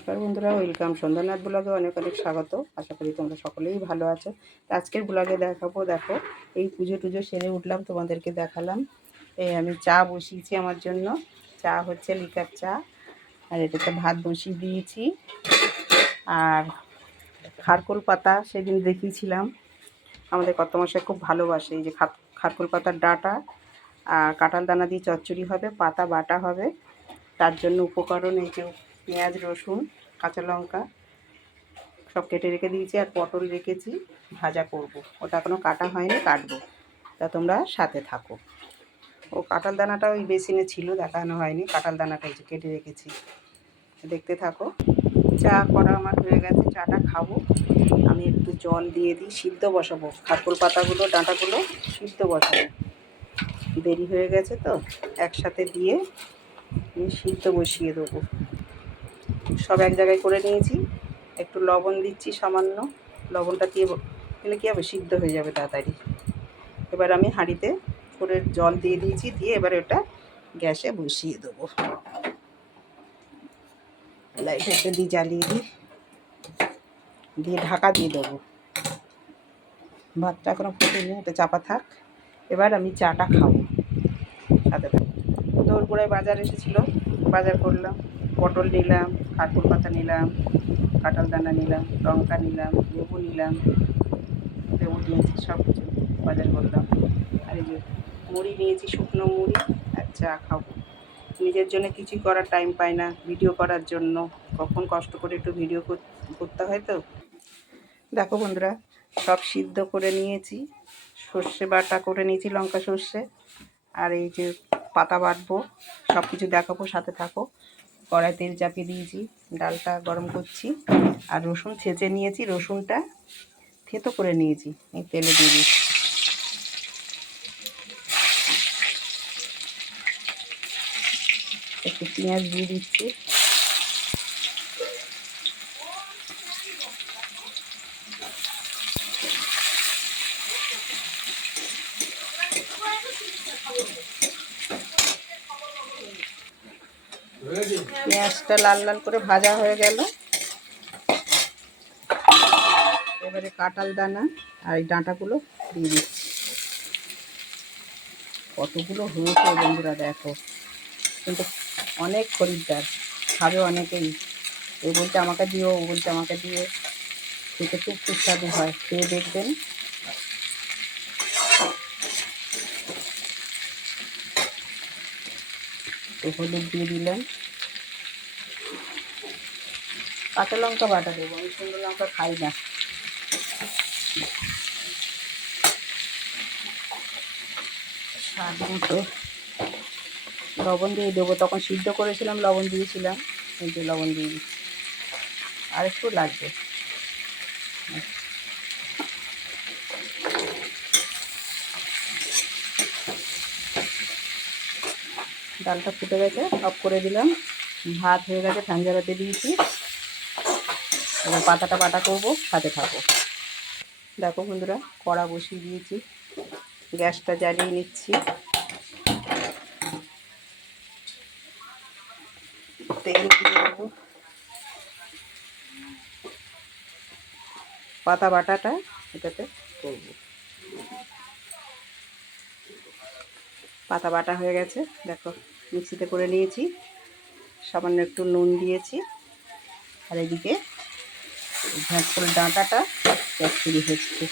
নমস্কার বন্ধুরা, ওয়েলকাম সন্ধ্যানাথ ব্লগে অনেক অনেক স্বাগত। আশা করি তোমরা সকলেই ভালো আছো। তো আজকের ব্লগে দেখাবো, দেখো এই পুজো টুজো সেরে উঠলাম, তোমাদেরকে দেখালাম। এই আমি চা বসিয়েছি আমার জন্য। চা হচ্ছে লিকার চা, আর এটাতে ভাত বসিয়ে দিয়েছি। আর খারকোল পাতা সেদিন দেখিয়েছিলাম, আমাদের কর্তামশাই খুব ভালোবাসে। এই যে খারকোল পাতার ডাঁটা আর কাঁঠাল দানা দিয়ে চচ্চড়ি হবে, পাতা বাটা হবে। তার জন্য উপকরণ এই যে পেঁয়াজ, রসুন, কাঁচা লঙ্কা সব কেটে রেখে দিয়েছি, আর পটল রেখেছি ভাজা করব। ওটা এখনও কাটা হয়নি, কাটবো। তা তোমরা সাথে থাকো। ও কাঁঠাল দানাটা ওই বেসিনে ছিল, দেখানো হয়নি। কাঁঠাল দানাটা এই যে কেটে রেখেছি, দেখতে থাকো। চা করা আমার হয়ে গেছে, চাটা খাবো। আমি একটু জল দিয়ে দিই, সিদ্ধ বসাবো খারকোল পাতাগুলো, ডাঁটাগুলো সিদ্ধ বসাবো। দেরি হয়ে গেছে তো, একসাথে দিয়ে সিদ্ধ বসিয়ে দেবো। সব এক জায়গায় করে নিয়েছি, একটু লবণ দিচ্ছি সামান্য। লবণটা দিয়ে দিলে কী হবে, সিদ্ধ হয়ে যাবে তাড়াতাড়ি। এবার আমি হাঁড়িতে করে জল দিয়ে দিয়েছি, দিয়ে এবার ওটা গ্যাসে বসিয়ে দেবো। লাইটারটা দিয়ে জ্বালিয়ে দিই, দিয়ে ঢাকা দিয়ে দেবো। ভাতটা এখনো ফুটেনি, এটা চাপা থাক। এবার আমি চাটা খাবো, সাথে থাকবো। দোরগোড়ায় বাজার এসেছিলো, বাজার করলাম। পটল নিলাম, খারকোল পাতা নিলাম, কাঁঠাল দানা নিলাম, লঙ্কা নিলাম, লেবু নিলাম, লেবু নিয়েছি, সব কিছু বাজার করলাম। আর এই যে মুড়ি নিয়েছি, শুকনো মুড়ি, আর চা খাবো। নিজের জন্য কিছুই করার টাইম পাই না, ভিডিও করার জন্য। কখন কষ্ট করে একটু ভিডিও করতে হয় তো। দেখো বন্ধুরা, সব সিদ্ধ করে নিয়েছি, সর্ষে বাটা করে নিয়েছি, লঙ্কা সর্ষে। আর এই যে পাতা বাটবো, সব কিছু দেখাবো, সাথে থাকো। কড়াই তেল চাপিয়ে দিয়েছি, ডালটা গরম করছি। আর রসুন ছেঁচে নিয়েছি, রসুনটা থেতো করে নিয়েছি, এই তেলে দিয়ে দিচ্ছি। একটু পেঁয়াজ দিয়ে দিচ্ছি। পেঁয়াজটা লাল লাল করে ভাজা হয়ে গেল। এবারে কাঁঠাল দানা আর এই ডাঁটাগুলো দিয়ে দিচ্ছি। কতগুলো হয়েছে বন্ধুরা দেখো, কিন্তু অনেক খরিদ্দার, খাবে অনেকেই। ও বলতে আমাকে দিও, ও বলতে আমাকে দিও, খেতে খুব সুস্বাদু হয়, খেয়ে দেখবেন। তো হলুদ দিয়ে দিলাম, কাঁচা লঙ্কা বাটা দেবো, আমি শুকনো লঙ্কা খাই না। স্বাদ মতো লবণ দিয়ে দেবো, তখন সিদ্ধ করেছিলাম, লবণ দিয়েছিলাম, এই যে লবণ দিয়ে দিচ্ছি। আর একটু লাগবে। ডালটা ফুটে গেছে, অফ করে দিলাম। ভাত হয়ে গেছে, ঠান্ডাতে দিয়েছি। এবার পাতাটা বাটা করবো, সাথে থাকো। দেখো বন্ধুরা, কড়া বসিয়ে দিয়েছি, গ্যাসটা জ্বালিয়ে নিচ্ছি। তেল দিয়ে দেবো, পাতা বাটাটা এটাতে করব। পাতা বাটা হয়ে গেছে, দেখো মিক্সিতে করে নিয়েছি। সামান্য একটু নুন দিয়েছি। আর এদিকে ঝাঁটফুল ডাঁটাটা চচ্চড়ি হচ্ছে,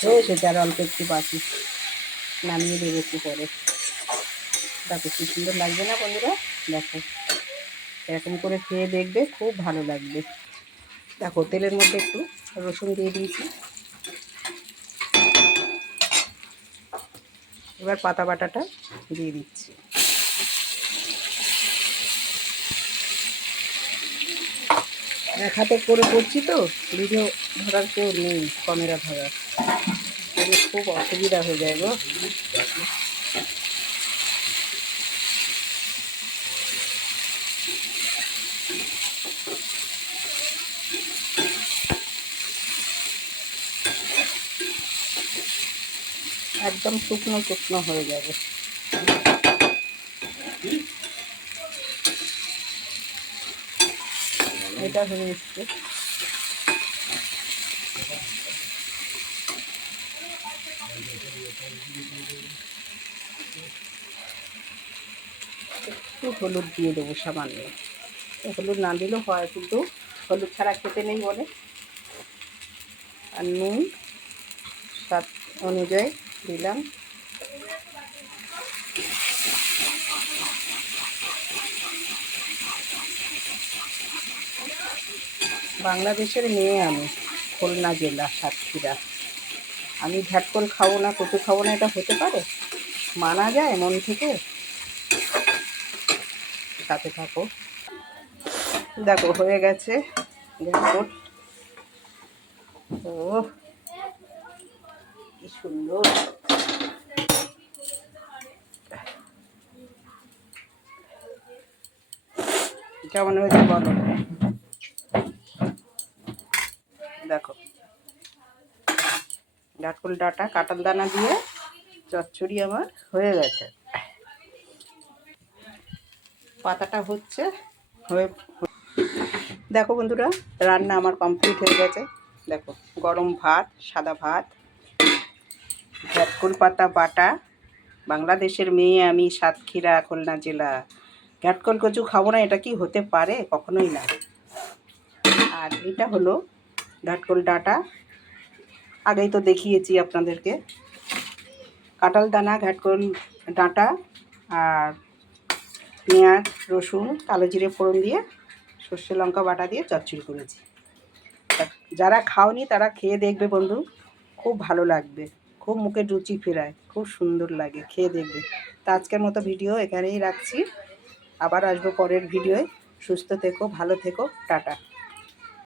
হয়েছে, আর অল্প একটু বাকি, নামিয়ে দেবো একটু পরে। দেখো কি সুন্দর লাগবে না বন্ধুরা, দেখো এরকম করে খেয়ে দেখবে, খুব ভালো লাগবে। দেখো তেলের মধ্যে একটু রসুন দিয়ে দিয়েছি। এবার পাতা বাটাটা দিয়ে দিচ্ছি। এক হাতে করে করছি তো, ভিডিও ধরার কেউ নেই, ক্যামেরা ধরার, খুব অসুবিধা হয়ে যায় গো। একদম শুকনো শুকনো হয়ে যাবে। এটা হয়ে এসছে। একটু হলুদ দিয়ে দেবো সামান্য, হলুদ না দিলেও হয়, কিন্তু হলুদ ছাড়া খেতে নেই বলে। আর নুন স্বাদ অনুযায়ী দিলাম। বাংলাদেশের মেয়ে আমি, খুলনা জেলা সাতক্ষীরা। আমি ঘ্যাটকল খাবো না, কচু খাবো না, এটা হতে পারে? মানা যায় মন থেকে? সাথে থাকো। দেখো হয়ে গেছে ঘ্যাটকল। ও কি সুন্দর! কেমন হয়েছে বলো? দেখো ঘ্যাটকল ডাঁটা কাঁঠাল দানা দিয়ে চচ্চড়ি আমার হয়ে গেছে। পাতাটা হচ্ছে হয়ে। দেখো বন্ধুরা, রান্না আমার কমপ্লিট হয়ে গেছে। দেখো গরম ভাত, সাদা ভাত, ঘ্যাটকল পাতা বাটা। বাংলাদেশের মেয়ে আমি, সাতক্ষীরা খুলনা জেলা। ঘ্যাটকল কচু খাবো না, এটা কি হতে পারে? কখনোই না। আর এটা হলো ঘ্যাটকল ডাঁটা, আগেই তো দেখিয়েছি আপনাদেরকে। কাঁঠাল দানা, ঘ্যাটকল ডাঁটা আর পেঁয়াজ, রসুন, কালো জিরে ফোড়ন দিয়ে সর্ষে লঙ্কা বাটা দিয়ে চচ্চড়ি করেছি। যারা খাওনি তারা খেয়ে দেখবে বন্ধু, খুব ভালো লাগবে, খুব মুখে রুচি ফেরায়, খুব সুন্দর লাগে, খেয়ে দেখবে। তা আজকের মতো ভিডিও এখানেই রাখছি, আবার আসবো পরের ভিডিওয়। সুস্থ থেকো, ভালো থেকো, টাটা।